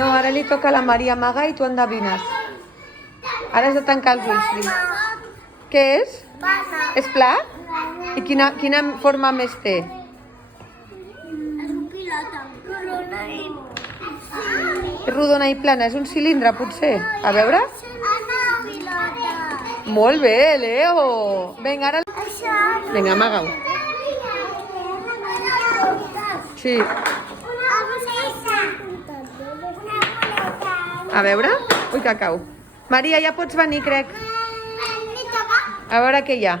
No, ara li toca a la Maria amagar i tu endevines. Ara has de tancar els ulls. Què és? És pla? I quina forma més té? És rodona i plana, és un cilindre, potser? A veure? Molt bé, Leo! Vinga, ara... Vinga, amaga-ho. Sí. A veure? Ui, que cau. Maria, ja pots venir, crec. A veure què hi ha.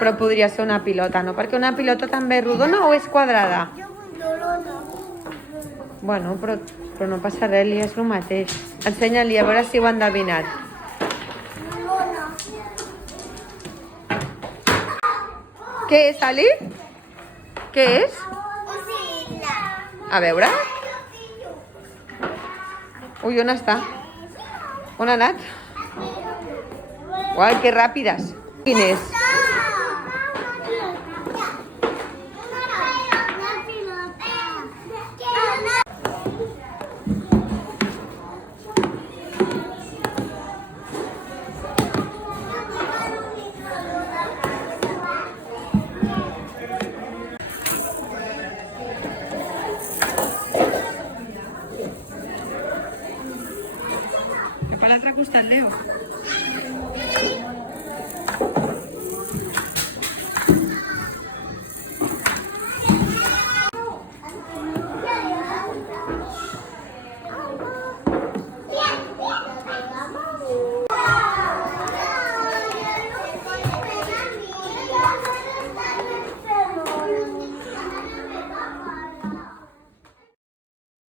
Però podria ser una pilota, no? Perquè una pilota també és rodona o és quadrada? Bueno, però no passa res, li és el mateix. Ensenya-li a veure si ho ha endevinat. Què és, Ali? Què és? A veure. Ui, on està? On ha anat? Uai, que ràpides. Quin és? Cap a l'altre costat, Leo.